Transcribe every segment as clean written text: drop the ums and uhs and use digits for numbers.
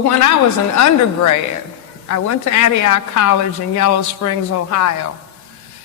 When I was an undergrad, I went to Antioch College in Yellow Springs, Ohio.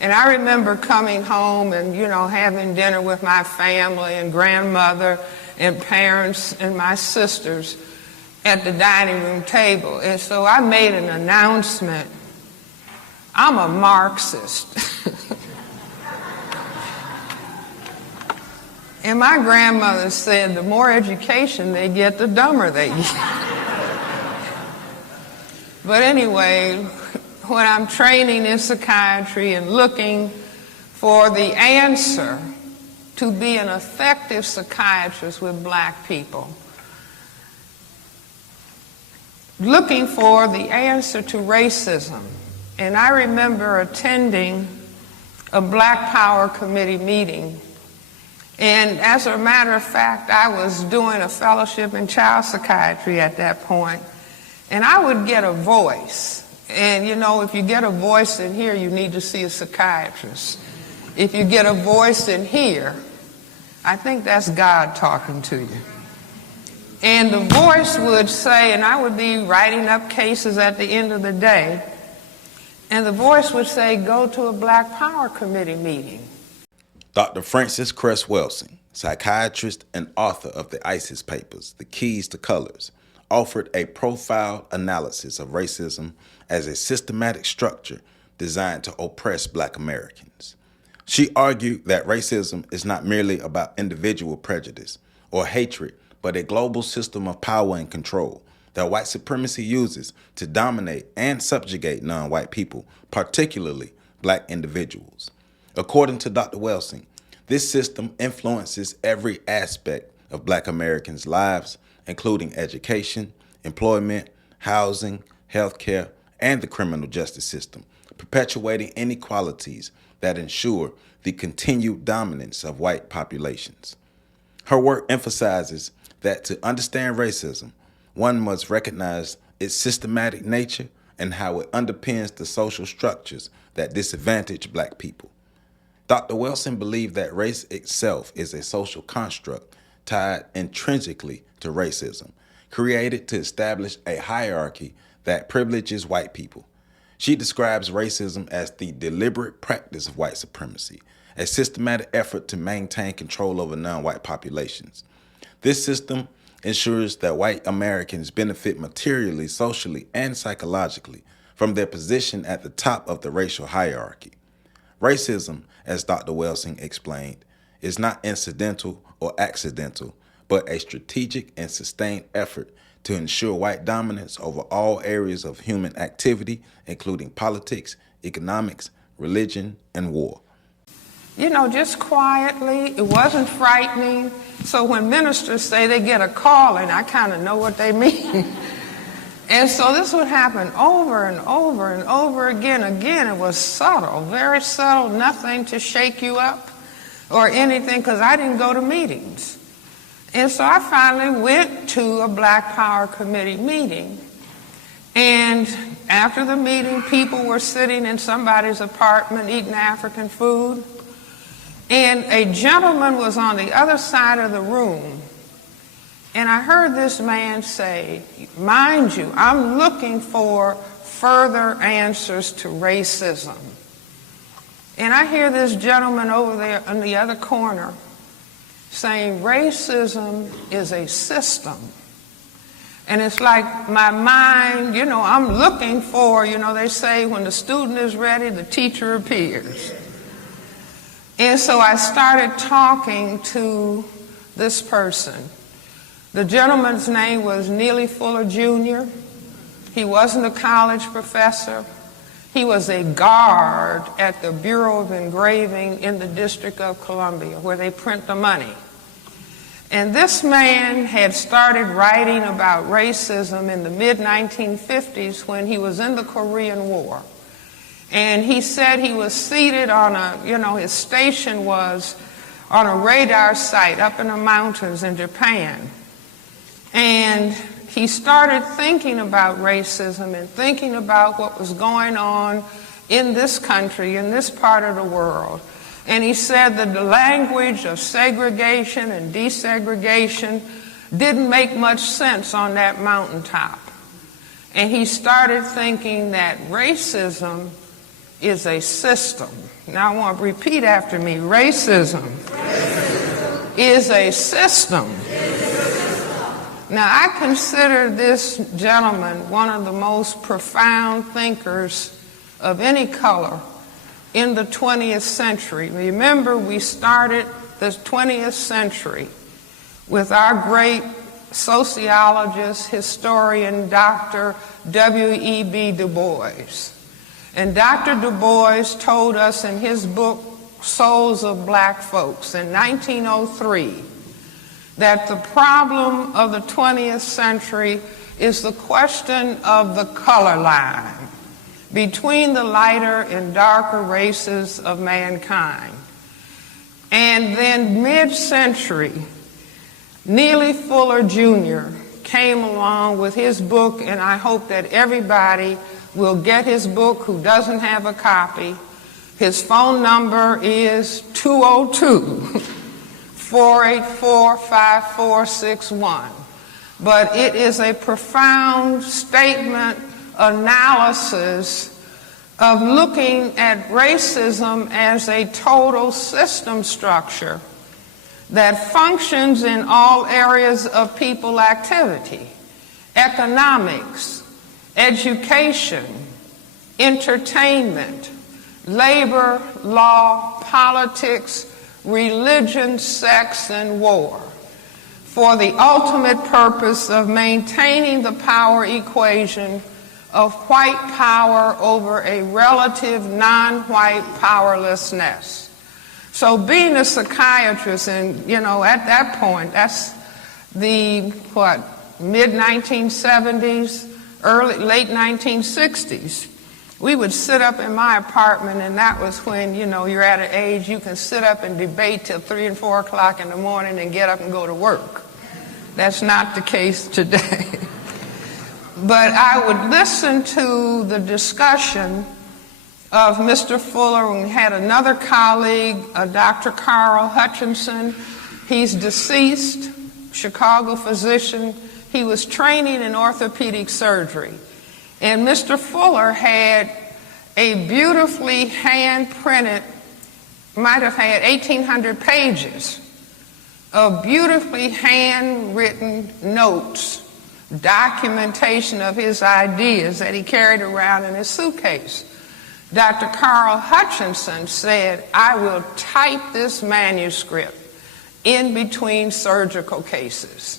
And I remember coming home and, having dinner with my family and grandmother and parents and my sisters at the dining room table. And so I made an announcement. I'm a Marxist. And my grandmother said the more education they get, the dumber they get. But anyway, when I'm training in psychiatry and looking for the answer to be an effective psychiatrist with black people, looking for the answer to racism. And I remember attending a Black Power Committee meeting. And as a matter of fact, I was doing a fellowship in child psychiatry at that point. And I would get a voice. And if you get a voice in here, you need to see a psychiatrist. If you get a voice in here, I think that's God talking to you. And the voice would say, and I would be writing up cases at the end of the day, and the voice would say, go to a Black Power Committee meeting. Dr. Frances Cress-Welsing, psychiatrist and author of the ISIS Papers, The Keys to Colors, offered a profile analysis of racism as a systematic structure designed to oppress black Americans. She argued that racism is not merely about individual prejudice or hatred, but a global system of power and control that white supremacy uses to dominate and subjugate non-white people, particularly black individuals. According to Dr. Welsing, this system influences every aspect of black Americans' lives, including education, employment, housing, healthcare, and the criminal justice system, perpetuating inequalities that ensure the continued dominance of white populations. Her work emphasizes that to understand racism, one must recognize its systematic nature and how it underpins the social structures that disadvantage black people. Dr. Welsing believed that race itself is a social construct tied intrinsically to racism, created to establish a hierarchy that privileges white people. She describes racism as the deliberate practice of white supremacy, a systematic effort to maintain control over non-white populations. This system ensures that white Americans benefit materially, socially, and psychologically from their position at the top of the racial hierarchy. Racism, as Dr. Welsing explained, is not incidental or accidental, but a strategic and sustained effort to ensure white dominance over all areas of human activity, including politics, economics, religion, and war. Just quietly, it wasn't frightening. So when ministers say they get a calling, I kind of know what they mean. And so this would happen over and over and over again. Again, it was subtle, very subtle, nothing to shake you up or anything, because I didn't go to meetings. And so I finally went to a Black Power Committee meeting. And after the meeting, people were sitting in somebody's apartment eating African food. And a gentleman was on the other side of the room. And I heard this man say, mind you, I'm looking for further answers to racism. And I hear this gentleman over there in the other corner saying racism is a system. And it's like my mind, I'm looking for, they say when the student is ready, the teacher appears. And so I started talking to this person. The gentleman's name was Neely Fuller Jr. He wasn't a college professor. He was a guard at the Bureau of Engraving in the District of Columbia, where they print the money. And this man had started writing about racism in the mid-1950s when he was in the Korean War. And he said he was seated on his station was on a radar site up in the mountains in Japan. And he started thinking about racism and thinking about what was going on in this country, in this part of the world. And he said that the language of segregation and desegregation didn't make much sense on that mountaintop. And he started thinking that racism is a system. Now I want to repeat after me. Racism is a system. Now I consider this gentleman one of the most profound thinkers of any color in the 20th century. Remember, we started the 20th century with our great sociologist, historian, Dr. W.E.B. Du Bois. And Dr. Du Bois told us in his book, Souls of Black Folks, in 1903, that the problem of the 20th century is the question of the color line between the lighter and darker races of mankind. And then mid-century, Neely Fuller Jr. came along with his book, and I hope that everybody will get his book who doesn't have a copy. His phone number is 202-484-5461. But it is a profound statement, analysis of looking at racism as a total system structure that functions in all areas of people activity: economics, education, entertainment, labor, law, politics, religion, sex, and war, for the ultimate purpose of maintaining the power equation of white power over a relative non-white powerlessness. So being a psychiatrist, and at that point, that's the mid-1970s, late 1960s, we would sit up in my apartment, and that was when you're at an age you can sit up and debate till 3 and 4 o'clock in the morning and get up and go to work. That's not the case today. But I would listen to the discussion of Mr. Fuller. We had another colleague, Dr. Carl Hutchinson. He's deceased, Chicago physician. He was training in orthopedic surgery. And Mr. Fuller had a beautifully hand-printed, might have had 1,800 pages of beautifully handwritten notes, documentation of his ideas that he carried around in his suitcase. Dr. Carl Hutchinson said, "I will type this manuscript in between surgical cases."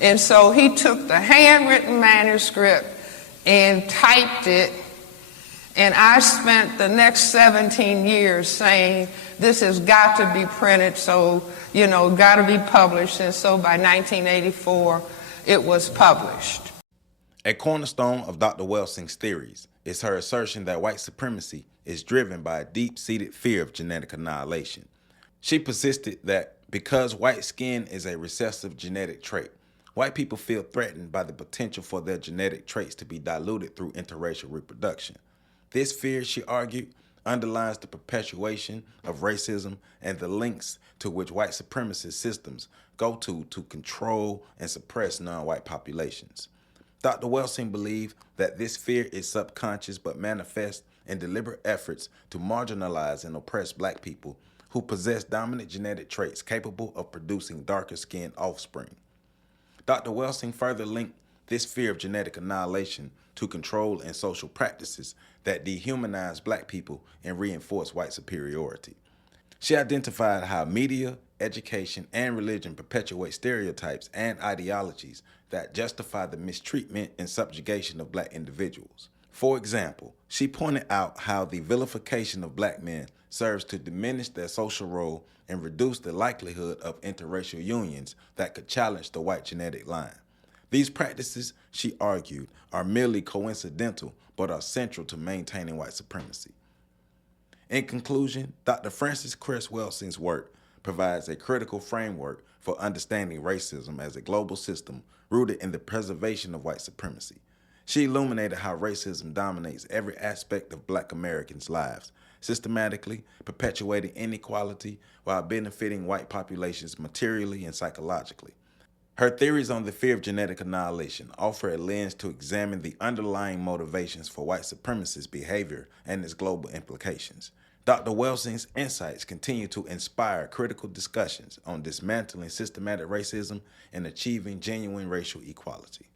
And so he took the handwritten manuscript and typed it, and I spent the next 17 years saying, this has got to be printed, so, got to be published. And so by 1984, it was published. A cornerstone of Dr. Welsing's theories is her assertion that white supremacy is driven by a deep-seated fear of genetic annihilation. She persisted that because white skin is a recessive genetic trait, white people feel threatened by the potential for their genetic traits to be diluted through interracial reproduction. This fear, she argued, underlines the perpetuation of racism and the lengths to which white supremacist systems go to control and suppress non-white populations. Dr. Welsing believed that this fear is subconscious but manifests in deliberate efforts to marginalize and oppress black people who possess dominant genetic traits capable of producing darker-skinned offspring. Dr. Welsing further linked this fear of genetic annihilation to control and social practices that dehumanize black people and reinforce white superiority. She identified how media, education, and religion perpetuate stereotypes and ideologies that justify the mistreatment and subjugation of black individuals. For example, she pointed out how the vilification of black men serves to diminish their social role and reduce the likelihood of interracial unions that could challenge the white genetic line. These practices, she argued, are merely coincidental but are central to maintaining white supremacy. In conclusion, Dr. Frances Cress-Welsing's work provides a critical framework for understanding racism as a global system rooted in the preservation of white supremacy. She illuminated how racism dominates every aspect of black Americans' lives, systematically perpetuating inequality while benefiting white populations materially and psychologically. Her theories on the fear of genetic annihilation offer a lens to examine the underlying motivations for white supremacist behavior and its global implications. Dr. Welsing's insights continue to inspire critical discussions on dismantling systematic racism and achieving genuine racial equality.